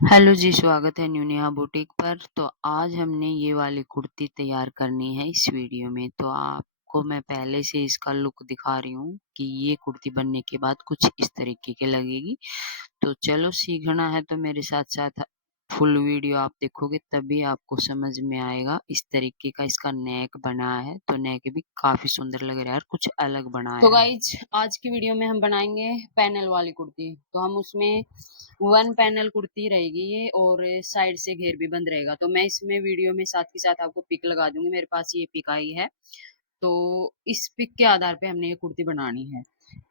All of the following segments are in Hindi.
हेलो जी, स्वागत है न्यू नेहा बुटीक पर। तो आज हमने ये वाली कुर्ती तैयार करनी है इस वीडियो में। तो आपको मैं पहले से इसका लुक दिखा रही हूँ कि ये कुर्ती बनने के बाद कुछ इस तरीके की लगेगी। तो चलो सीखना है तो मेरे साथ-साथ फुल वीडियो आप देखोगे तभी आपको समझ में आएगा। इस तरीके का इसका नेक बना है, तो नेक भी काफ़ी सुंदर लग रहा है और कुछ अलग तो बनाया है। गाइज आज की वीडियो में हम बनाएंगे पैनल वाली कुर्ती। तो हम उसमें वन पैनल कुर्ती रहेगी ये, और साइड से घेर भी बंद रहेगा। तो मैं इसमें वीडियो में साथ के साथ आपको पिक लगा दूंगी। मेरे पास ये पिक आई है, तो इस पिक के आधार पे हमने ये कुर्ती बनानी है।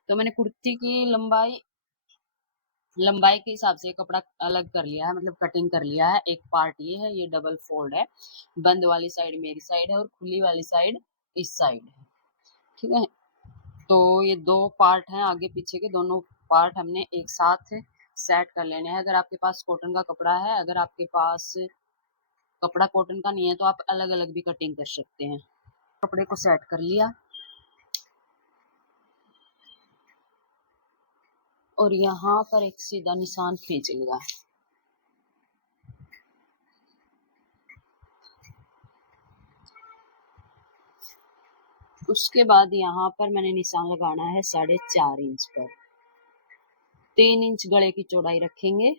तो मैंने कुर्ती की लंबाई लंबाई के हिसाब से कपड़ा अलग कर लिया है, मतलब कटिंग कर लिया है। एक पार्ट ये है, ये डबल फोल्ड है। बंद वाली साइड मेरी साइड है और खुली वाली साइड इस साइड है। ठीक है, तो ये दो पार्ट हैं, आगे पीछे के दोनों पार्ट हमने एक साथ सेट कर लेने हैं। अगर आपके पास कॉटन का कपड़ा है, अगर आपके पास कपड़ा कॉटन का नहीं है तो आप अलग अलग भी कटिंग कर सकते हैं। कपड़े को सेट कर लिया और यहाँ पर एक सीधा निशान खींच लिया। उसके बाद यहाँ पर मैंने निशान लगाना है 4.5 इंच पर। 3 इंच गले की चौड़ाई रखेंगे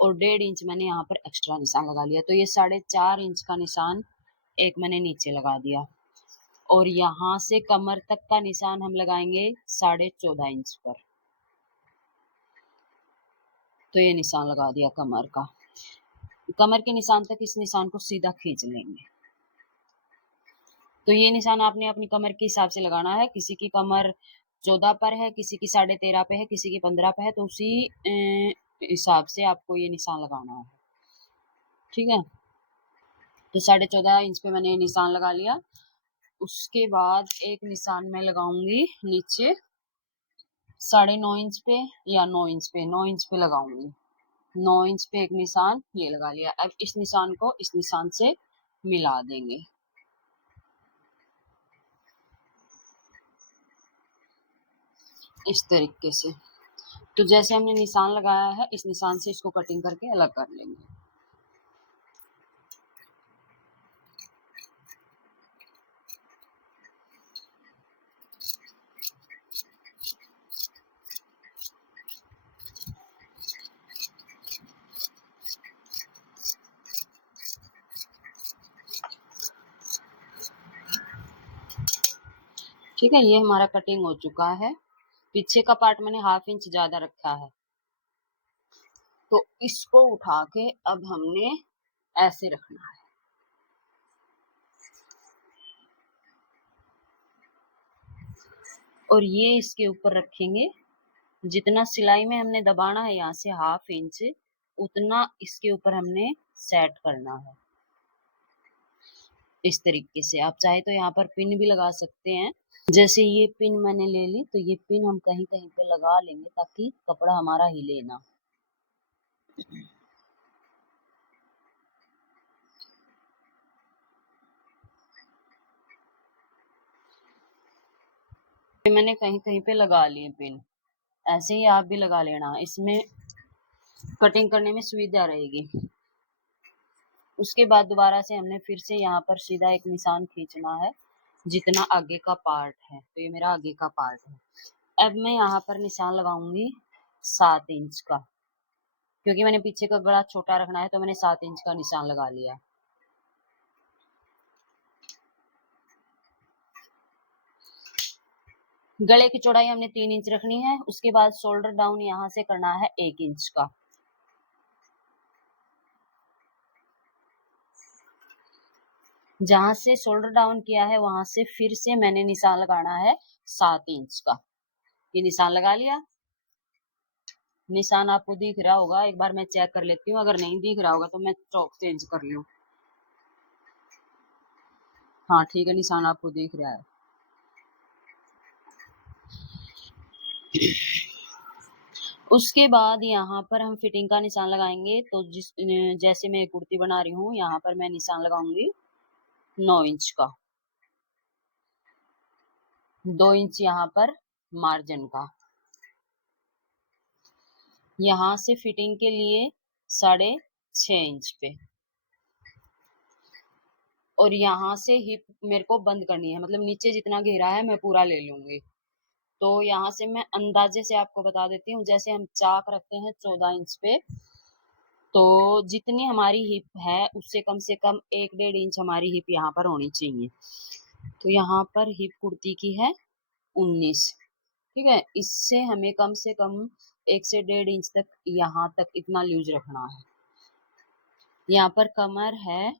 और 1.5 इंच मैंने यहाँ पर एक्स्ट्रा निशान लगा लिया। तो ये 4.5 इंच का निशान एक मैंने नीचे लगा दिया और यहाँ से कमर तक का निशान हम लगाएंगे 14.5 इंच पर। तो ये निशान लगा दिया कमर का। कमर के निशान तक इस निशान को सीधा खींच लेंगे। तो ये निशान आपने अपनी कमर के हिसाब से लगाना है। किसी की कमर 14 पर है, किसी की 13.5 पे है, किसी की 15 पे है, तो उसी हिसाब से आपको ये निशान लगाना है। ठीक है, तो 14.5 इंच पे मैंने निशान लगा लिया। उसके बाद एक निशान मैं लगाऊंगी नीचे 9.5 इंच पे, या 9 इंच पे, 9 इंच पे लगाऊंगी। 9 इंच पे एक निशान ये लगा लिया। अब इस निशान को इस निशान से मिला देंगे इस तरीके से। तो जैसे हमने निशान लगाया है, इस निशान से इसको कटिंग करके अलग कर लेंगे। ठीक है, ये हमारा कटिंग हो चुका है। पीछे का पार्ट मैंने 1/2 इंच ज्यादा रखा है, तो इसको उठा के अब हमने ऐसे रखना है। और ये इसके ऊपर रखेंगे। जितना सिलाई में हमने दबाना है यहाँ से 1/2 इंच, उतना इसके ऊपर हमने सेट करना है इस तरीके से। आप चाहे तो यहाँ पर पिन भी लगा सकते हैं। जैसे ये पिन मैंने ले ली, तो ये पिन हम कहीं कहीं पे लगा लेंगे ताकि कपड़ा हमारा हिले ना। मैंने कहीं कहीं पे लगा लिए पिन, ऐसे ही आप भी लगा लेना, इसमें कटिंग करने में सुविधा रहेगी। उसके बाद दोबारा से हमने फिर से यहाँ पर सीधा एक निशान खींचना है जितना आगे का पार्ट है। तो ये मेरा आगे का पार्ट है। अब मैं यहाँ पर निशान लगाऊंगी 7 इंच का, क्योंकि मैंने पीछे का गला छोटा रखना है, तो मैंने 7 इंच का निशान लगा लिया। गले की चौड़ाई हमने 3 इंच रखनी है। उसके बाद शोल्डर डाउन यहाँ से करना है 1 इंच का। जहां से शोल्डर डाउन किया है वहां से फिर से मैंने निशान लगाना है 7 इंच का। ये निशान लगा लिया। निशान आपको दिख रहा होगा, एक बार मैं चेक कर लेती हूँ। अगर नहीं दिख रहा होगा तो मैं चौक चेंज कर लूँ। हाँ ठीक है, निशान आपको दिख रहा है। उसके बाद यहाँ पर हम फिटिंग का निशान लगाएंगे। तो जैसे मैं कुर्ती बना रही हूँ, यहाँ पर मैं निशान लगाऊंगी 9 इंच का। 2 इंच यहाँ पर मार्जिन का। यहाँ से फिटिंग के लिए 6.5 इंच पे। और यहाँ से हिप मेरे को बंद करनी है, मतलब नीचे जितना घेरा है मैं पूरा ले लूंगी। तो यहाँ से मैं अंदाजे से आपको बता देती हूँ, जैसे हम चाक रखते हैं 14 इंच पे, तो जितनी हमारी हिप है उससे कम से कम 1-1.5 इंच हमारी हिप यहाँ पर होनी चाहिए। तो यहाँ पर हिप कुर्ती की है 19, ठीक है। इससे हमें कम से कम 1 से 1.5 इंच तक यहाँ तक इतना लूज रखना है। यहाँ पर कमर है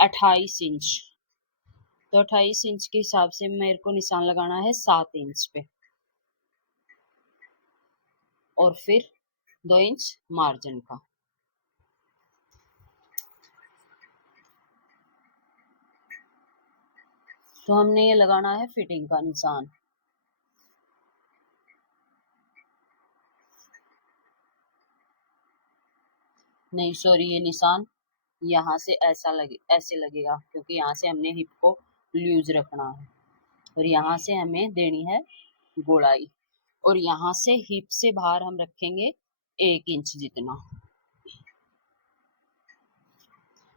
28 इंच, तो 28 इंच के हिसाब से मेरे को निशान लगाना है 7 इंच पे, और फिर 2 इंच मार्जिन का। तो हमने ये लगाना है फिटिंग का निशान। नहीं सॉरी, ये निशान यहाँ से ऐसे लगेगा, क्योंकि यहाँ से हमने हिप को लूज रखना है, और यहाँ से हमें देनी है गोलाई, और यहाँ से हिप से बाहर हम रखेंगे 1 इंच जितना।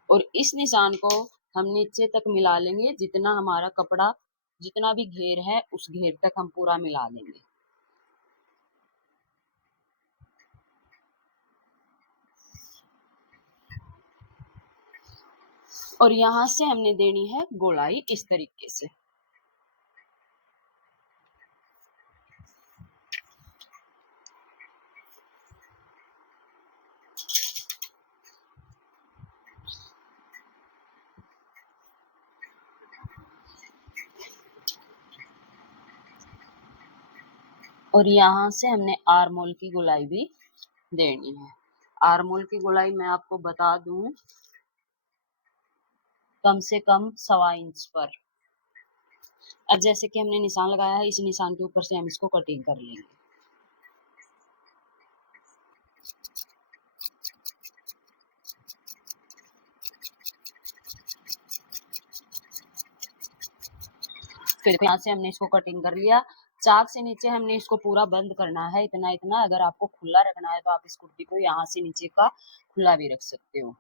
और इस निशान को हम नीचे तक मिला लेंगे, जितना हमारा कपड़ा जितना भी घेर है उस घेर तक हम पूरा मिला लेंगे। और यहाँ से हमने देनी है गोलाई इस तरीके से। और यहाँ से हमने आर्मोल की गोलाई भी देनी है। आर्मोल की गोलाई मैं आपको बता दूं, कम से कम 1.25 इंच पर। अब जैसे कि हमने निशान लगाया है, इस निशान के ऊपर से हम इसको कटिंग कर लेंगे। फिर यहाँ से हमने इसको कटिंग कर लिया। चाक से नीचे हमने इसको पूरा बंद करना है, इतना इतना। अगर आपको खुला रखना है तो आप इस कुर्ती को यहाँ से नीचे का खुला भी रख सकते हो।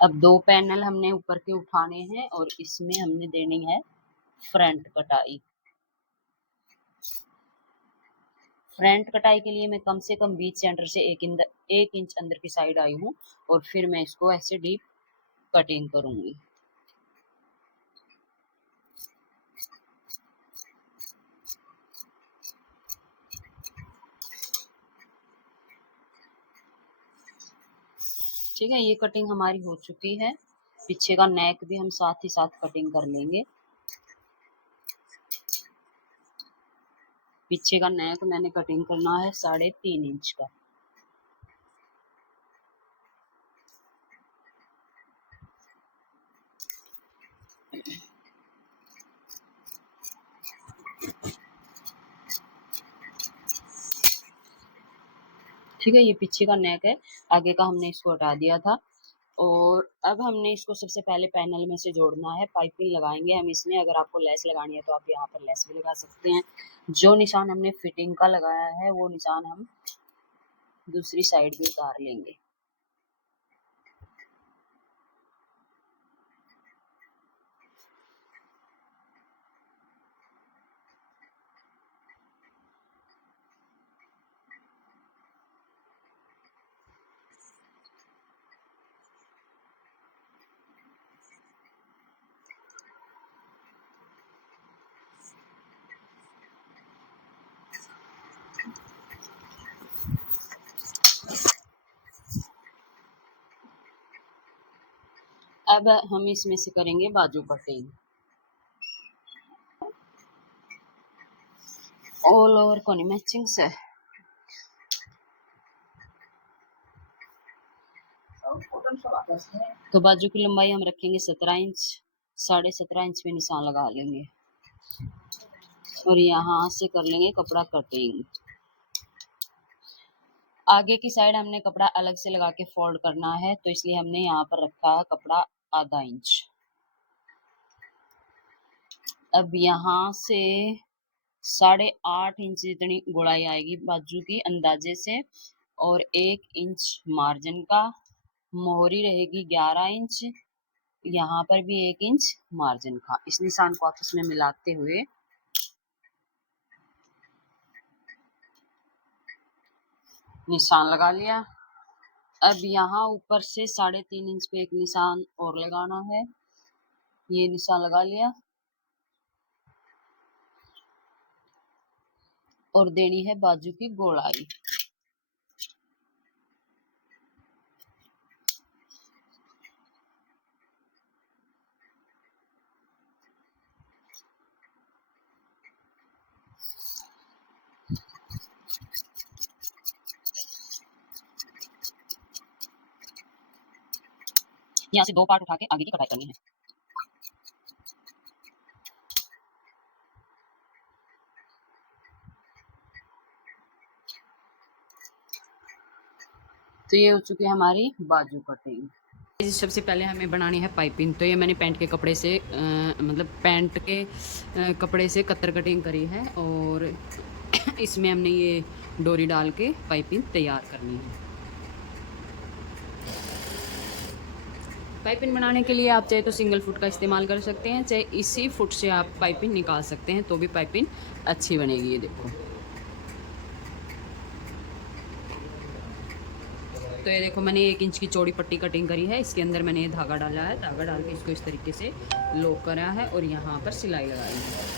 अब 2 पैनल हमने ऊपर के उठाने हैं, और इसमें हमने देनी है फ्रंट कटाई। फ्रंट कटाई के लिए मैं कम से कम बीच सेंटर से 1 इंच अंदर की साइड आई हूँ, और फिर मैं इसको ऐसे डीप कटिंग करूंगी। ठीक है, ये कटिंग हमारी हो चुकी है। पीछे का नेक भी हम साथ ही साथ कटिंग कर लेंगे। पीछे का नेक मैंने कटिंग करना है 3.5 इंच का। ठीक है, ये पीछे का नेक है, आगे का हमने इसको हटा दिया था। और अब हमने इसको सबसे पहले पैनल में से जोड़ना है। पाइपिंग लगाएंगे हम इसमें। अगर आपको लेस लगानी है तो आप यहाँ पर लेस भी लगा सकते हैं। जो निशान हमने फिटिंग का लगाया है वो निशान हम दूसरी साइड भी उतार लेंगे। अब हम इसमें से करेंगे बाजू कटिंग। ऑल ओवर कोनी मैचिंग से। तो बाजू की लंबाई हम रखेंगे 17 इंच, 17.5 इंच पे निशान लगा लेंगे और यहाँ से कर लेंगे कपड़ा कटिंग। आगे की साइड हमने कपड़ा अलग से लगा के फोल्ड करना है, तो इसलिए हमने यहाँ पर रखा है कपड़ा आधा इंच। अब यहाँ से 8.5 इंच जितनी गुड़ाई आएगी बाजू की अंदाजे से, और 1 इंच मार्जिन का। मोहरी रहेगी 11 इंच, यहाँ पर भी 1 इंच मार्जिन का। इस निशान को आपस में मिलाते हुए निशान लगा लिया। अब यहाँ ऊपर से 3.5 इंच पे एक निशान और लगाना है, ये निशान लगा लिया और देनी है बाजू की गोलाई। यहाँ से 2 पार्ट उठा के आगे की कटाई करनी है। तो ये हो चुकी है हमारी बाजू कटिंग। सबसे पहले हमें बनानी है पाइपिंग। तो ये मैंने पैंट के कपड़े से मतलब पैंट के कपड़े से कतर कटिंग करी है और इसमें हमने ये डोरी डाल के पाइपिंग तैयार करनी है। पाइपिंग बनाने के लिए आप चाहे तो सिंगल फुट का इस्तेमाल कर सकते हैं, चाहे इसी फुट से आप पाइपिंग निकाल सकते हैं, तो भी पाइपिंग अच्छी बनेगी। ये देखो, तो ये देखो मैंने 1 इंच की चौड़ी पट्टी कटिंग करी है। इसके अंदर मैंने ये धागा डाला है, धागा डाल के इसको इस तरीके से लॉक करा है और यहाँ पर सिलाई लगाई है।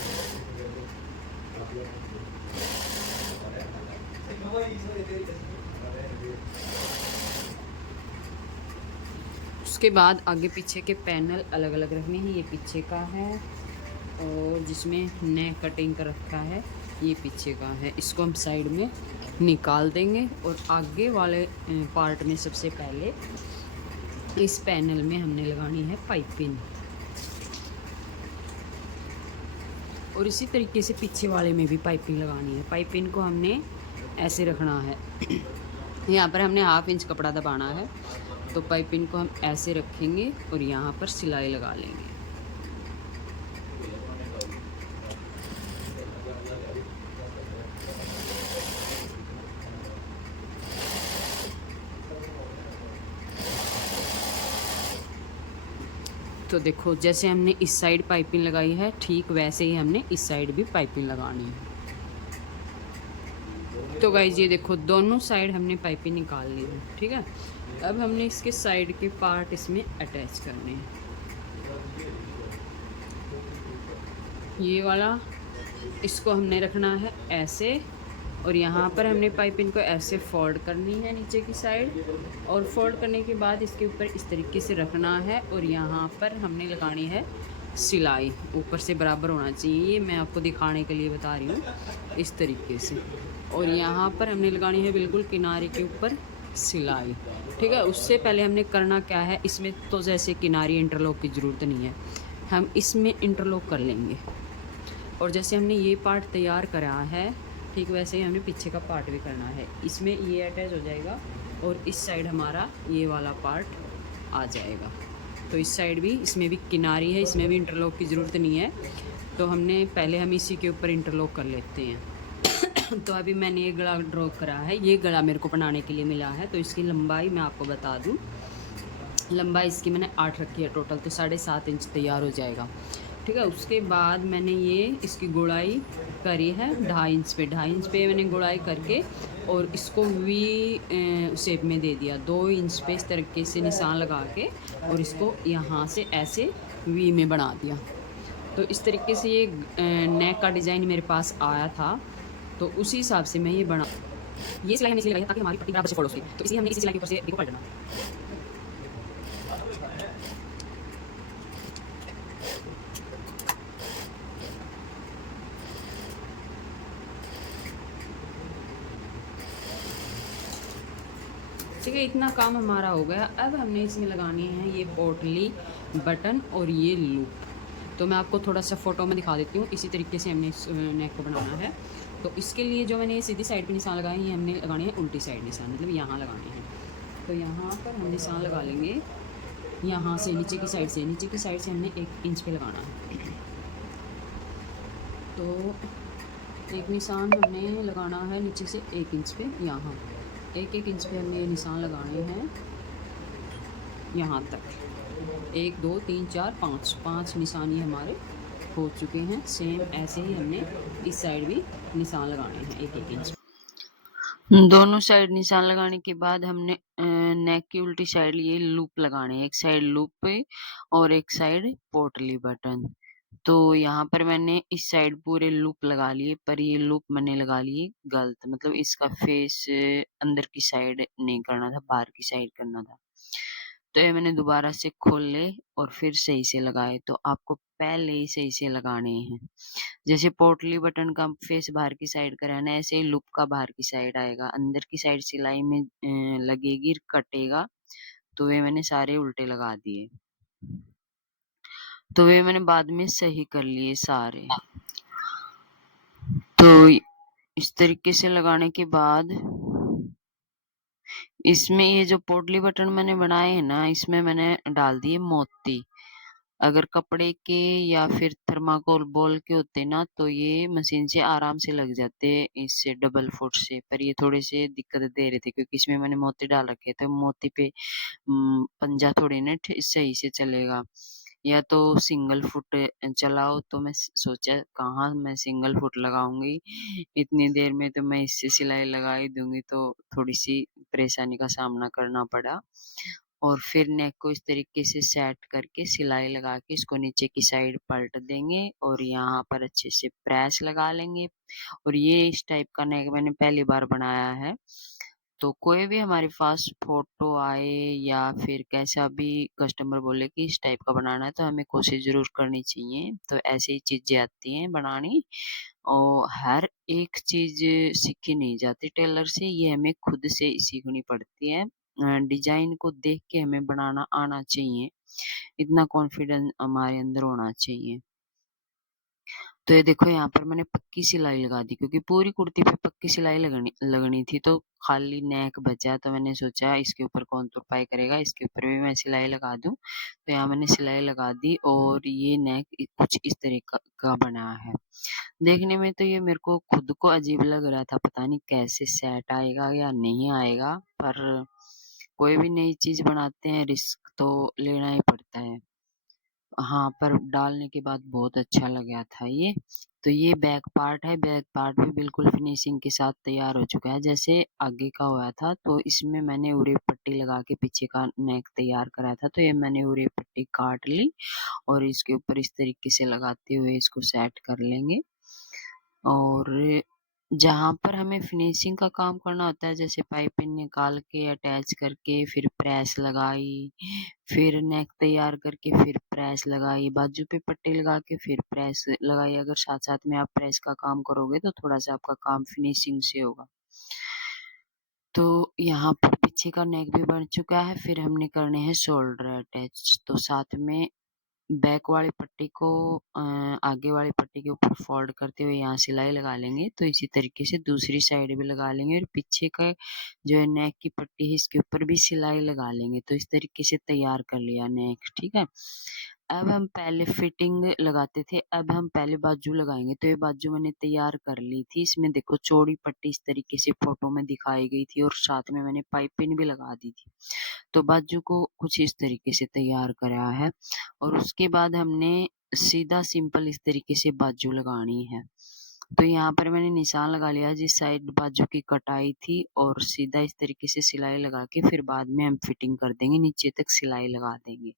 उसके बाद आगे पीछे के पैनल अलग अलग रखने हैं। ये पीछे का है और जिसमें नेक कटिंग कर रखा है ये पीछे का है। इसको हम साइड में निकाल देंगे और आगे वाले पार्ट में सबसे पहले इस पैनल में हमने लगानी है पाइपिंग और इसी तरीके से पीछे वाले में भी पाइपिंग लगानी है। पाइपिंग को हमने ऐसे रखना है। यहाँ पर हमने 1/2 इंच कपड़ा दबाना है, तो पाइपिंग को हम ऐसे रखेंगे और यहाँ पर सिलाई लगा लेंगे। तो देखो जैसे हमने इस साइड पाइपिंग लगाई है, ठीक वैसे ही हमने इस साइड भी पाइपिंग लगानी है। तो गाइस ये देखो दोनों साइड हमने पाइपिंग निकाल ली है, ठीक है। अब हमने इसके साइड के पार्ट इसमें अटैच करने हैं। ये वाला इसको हमने रखना है ऐसे और यहाँ पर हमने पाइपिंग को ऐसे फोल्ड करनी है नीचे की साइड, और फोल्ड करने के बाद इसके ऊपर इस तरीके से रखना है और यहाँ पर हमने लगानी है सिलाई। ऊपर से बराबर होना चाहिए, ये मैं आपको दिखाने के लिए बता रही हूँ, इस तरीके से। और यहाँ पर हमने लगानी है बिल्कुल किनारे के ऊपर सिलाई, ठीक है। उससे पहले हमने करना क्या है, इसमें तो जैसे किनारी इंटरलॉक की ज़रूरत नहीं है, हम इसमें इंटरलॉक कर लेंगे। और जैसे हमने ये पार्ट तैयार करा है, ठीक वैसे ही हमें पीछे का पार्ट भी करना है। इसमें ये अटैच हो जाएगा और इस साइड हमारा ये वाला पार्ट आ जाएगा। तो इस साइड भी, इसमें भी किनारी है, इसमें भी इंटरलॉक की ज़रूरत नहीं है, तो हमने पहले हम इसी के ऊपर इंटरलॉक कर लेते हैं। तो अभी मैंने ये गला ड्रॉ करा है, ये गला मेरे को बनाने के लिए मिला है। तो इसकी लंबाई मैं आपको बता दूँ, लंबाई इसकी मैंने 8 रखी है टोटल, तो 7.5 इंच तैयार हो जाएगा, ठीक है। उसके बाद मैंने ये इसकी गुड़ाई करी है 2.5 इंच पे मैंने गुड़ाई करके और इसको वी शेप में दे दिया। 2 इंच पे इस तरीके से निशान लगा के और इसको यहाँ से ऐसे वी में बना दिया। तो इस तरीके से ये नेक का डिज़ाइन मेरे पास आया था, तो उसी हिसाब से मैं ये बना। ये सिलाई हमने इसलिए लगाई ताकि हमारी पट्टी बराबर से फोल्ड हो सके, तो इसलिए हमने इसी सिलाई के ऊपर से देखो पलटना। ठीक है, इतना काम हमारा हो गया। अब हमने इसमें लगानी है ये पोटली बटन और ये लूप। तो मैं आपको थोड़ा सा फ़ोटो में दिखा देती हूँ। इसी तरीके से हमने इस नेक को बनाना है। तो इसके लिए जो मैंने सीधी साइड पे निशान लगाए हैं, ये हमने लगाने हैं उल्टी साइड निशान, मतलब यहाँ लगाने हैं। तो यहाँ पर हम निशान लगा लेंगे, यहाँ से नीचे की साइड से, नीचे की साइड से हमने 1 इंच पे लगाना है। तो एक निशान हमने लगाना है नीचे से 1 इंच पे, यहाँ 1-1 इंच पे हमने ये निशान लगाने हैं यहाँ तक। 1 2 3 4 5 5 निशान ये हमारे हो चुके हैं। सेम ऐसे ही हमने इस साइड भी निशान लगाने हैं 1-1 इंच। दोनों साइड निशान लगाने के बाद हमने नेक की उल्टी साइड ये लूप लगाने हैं। एक साइड लूप पे और एक साइड पोटली बटन। तो यहाँ पर मैंने इस साइड पूरे लूप लगा लिए, पर ये लूप मैंने लगा लिए गलत, मतलब इसका फेस अंदर की साइड नहीं करना था, बाहर की साइड करना था। तो ये मैंने दोबारा से खोल ले और फिर सही से लगाए। तो आपको पहले ही सही से लगाने हैं। जैसे पोटली बटन का फेस बाहर की साइड का रहना है, ऐसे ही लूप का बाहर की साइड आएगा। अंदर की साइड सिलाई में लगेगी, कटेगा। तो वे मैंने सारे उल्टे लगा दिए। तो वे मैंने बाद में सही कर लिए सारे। तो इस तरीके से लगाने के बाद इसमें ये जो पोटली बटन मैंने बनाए हैं ना, इसमें मैंने डाल दिए मोती। अगर कपड़े के या फिर थर्माकोल बॉल के होते ना, तो ये मशीन से आराम से लग जाते इससे डबल फुट से, पर ये थोड़े से दिक्कत दे रहे थे क्योंकि इसमें मैंने मोती डाल रखे थे। मोती पे पंजा थोड़ी ना सही से चलेगा। या तो सिंगल फुट चलाओ, तो मैं सोचा कहाँ मैं सिंगल फुट लगाऊंगी, इतनी देर में तो मैं इससे सिलाई लगा ही दूंगी। तो थोड़ी सी परेशानी का सामना करना पड़ा। और फिर नेक को इस तरीके से सेट करके सिलाई लगा के इसको नीचे की साइड पलट देंगे और यहाँ पर अच्छे से प्रेस लगा लेंगे। और ये इस टाइप का नेक मैंने पहली बार बनाया है। तो कोई भी हमारे पास फोटो आए या फिर कैसा भी कस्टमर बोले कि इस टाइप का बनाना है, तो हमें कोशिश ज़रूर करनी चाहिए। तो ऐसी ही चीज़ें आती हैं बनानी, और हर एक चीज़ सीखी नहीं जाती टेलर से, ये हमें खुद से सीखनी पड़ती है। डिज़ाइन को देख के हमें बनाना आना चाहिए, इतना कॉन्फिडेंस हमारे अंदर होना चाहिए। तो ये देखो यहाँ पर मैंने पक्की सिलाई लगा दी क्योंकि पूरी कुर्ती पे पक्की सिलाई लगनी लगनी थी, तो खाली नेक बचा। तो मैंने सोचा इसके ऊपर कौन तुरपाई करेगा, इसके ऊपर भी मैं सिलाई लगा दूं। तो यहाँ मैंने सिलाई लगा दी और ये नेक कुछ इस तरह का बना है। देखने में तो ये मेरे को खुद को अजीब लग रहा था, पता नहीं कैसे सेट आएगा या नहीं आएगा, पर कोई भी नई चीज बनाते हैं रिस्क तो लेना ही पड़ता है। हाँ, पर डालने के बाद बहुत अच्छा लगा था ये। तो ये बैक पार्ट है, बैक पार्ट भी बिल्कुल फिनिशिंग के साथ तैयार हो चुका है जैसे आगे का हुआ था। तो इसमें मैंने उरी पट्टी लगा के पीछे का नेक तैयार करा था। तो ये मैंने उरी पट्टी काट ली और इसके ऊपर इस तरीके से लगाते हुए इसको सेट कर लेंगे। और जहाँ पर हमें फिनिशिंग का काम करना होता है, जैसे पाइपिंग निकाल के अटैच करके फिर प्रेस लगाई, फिर नेक तैयार करके फिर प्रेस लगाई, बाजू पे पट्टी लगा के फिर प्रेस लगाई। अगर साथ-साथ में आप प्रेस का काम करोगे तो थोड़ा-सा आपका काम फिनिशिंग से होगा। तो यहाँ पर पीछे का नेक भी बन चुका है, फिर हमने करने हैं शोल्डर अटैच। तो साथ में बैक वाली पट्टी को आगे वाली पट्टी के ऊपर फोल्ड करते हुए यहाँ सिलाई लगा लेंगे। तो इसी तरीके से दूसरी साइड भी लगा लेंगे और पीछे का जो है नेक की पट्टी है इसके ऊपर भी सिलाई लगा लेंगे। तो इस तरीके से तैयार कर लिया नेक, ठीक है। अब हम पहले फिटिंग लगाते थे, अब हम पहले बाजू लगाएंगे। तो ये बाजू मैंने तैयार कर ली थी। इसमें देखो चौड़ी पट्टी इस तरीके से फोटो में दिखाई गई थी और साथ में मैंने पाइपिंग भी लगा दी थी। तो बाजू को कुछ इस तरीके से तैयार करा है और उसके बाद हमने सीधा सिंपल इस तरीके से बाजू लगानी है। तो यहाँ पर मैंने निशान लगा लिया जिस साइड बाजू की कटाई थी और सीधा इस तरीके से सिलाई लगा के फिर बाद में हम फिटिंग कर देंगे, नीचे तक सिलाई लगा देंगे।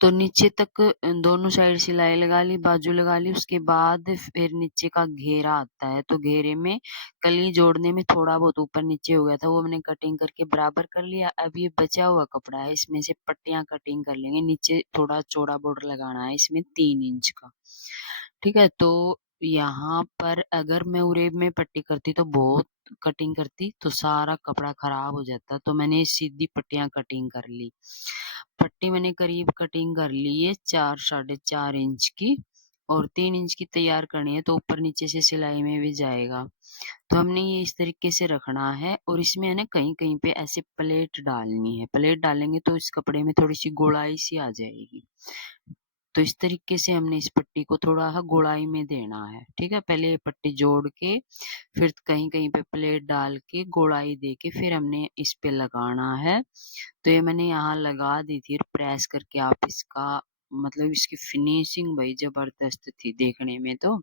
तो नीचे तक दोनों साइड सिलाई लगा ली, बाजू लगा ली, उसके बाद फिर नीचे का घेरा आता है। तो घेरे में कली जोड़ने में थोड़ा बहुत ऊपर-नीचे हो गया था, वो मैंने कटिंग करके बराबर कर लिया। अब ये बचा हुआ कपड़ा है, इसमें से पट्टियाँ कटिंग कर लेंगे। नीचे थोड़ा चौड़ा बॉर्डर लगाना है इसमें 3 इंच का, ठीक है। तो यहाँ पर अगर मैं उरे में पट्टी करती तो बहुत कटिंग करती तो सारा कपड़ा खराब हो जाता, तो मैंने सीधी पट्टियाँ कटिंग कर ली। पट्टी मैंने करीब कटिंग कर ली है 4 साढ़े 4 इंच की और 3 इंच की तैयार करनी है, तो ऊपर नीचे से सिलाई में भी जाएगा। तो हमने ये इस तरीके से रखना है और इसमें है ना कहीं-कहीं पे ऐसे प्लेट डालनी है। प्लेट डालेंगे तो इस कपड़े में थोड़ी-सी गोलाई सी आ जाएगी। तो इस तरीके से हमने इस पट्टी को थोड़ा गोलाई में देना है, ठीक है? पहले ये पट्टी जोड़ के, फिर कहीं-कहीं पे प्लेट डाल के, गोलाई दे के फिर हमने इस पे लगाना है। तो ये मैंने यहाँ लगा दी थी और प्रेस करके आप इसका मतलब इसकी फिनिशिंग भाई ज़बरदस्त थी देखने में तो।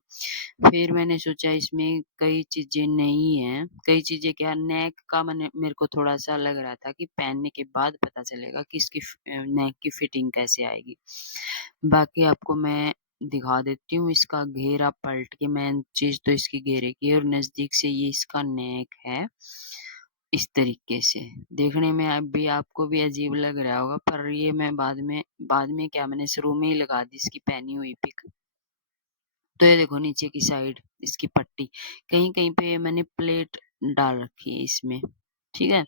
फिर मैंने सोचा इसमें कई चीज़ें नई हैं, कई चीज़ें क्या नेक का मैंने मेरे को थोड़ा-सा लग रहा था कि पहनने के बाद पता चलेगा कि इसकी नेक की फिटिंग कैसे आएगी। बाकी आपको मैं दिखा देती हूँ इसका घेरा पलट के मेन चीज़ तो इसकी घेरे की है और नज़दीक से ये इसका नेक है, इस तरीके से। देखने में अभी आपको भी अजीब लग रहा होगा पर ये मैं बाद में क्या मैंने शुरू में ही लगा दी इसकी पहनी हुई पिक। तो ये देखो नीचे की साइड इसकी पट्टी, कहीं-कहीं पे मैंने प्लेट डाल रखी है इसमें, ठीक है?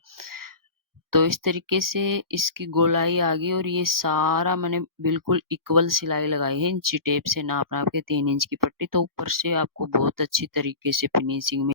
तो इस तरीके से इसकी गोलाई आ गई और ये सारा मैंने बिल्कुल इक्वल सिलाई लगाई है इंची टेप से नाप-नाप के 3 इंच की पट्टी, तो ऊपर से आपको बहुत अच्छी तरीके से फिनिशिंग में